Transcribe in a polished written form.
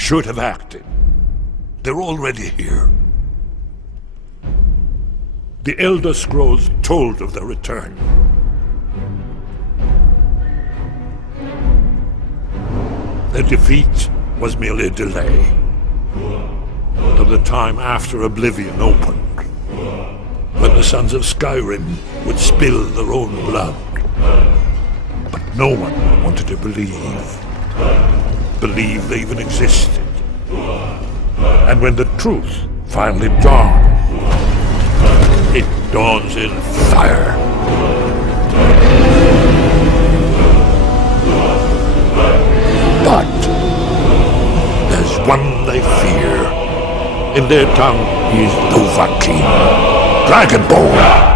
should have acted. They're already here. The Elder Scrolls told of their return. Their defeat was merely a delay. Till the time after Oblivion opened, when the sons of Skyrim would spill their own blood. But no one wanted to believe they even existed. And when the truth finally dawned, it dawns in fire. But there's one they fear. In their tongue, he's Dovahkiin, Dragonborn.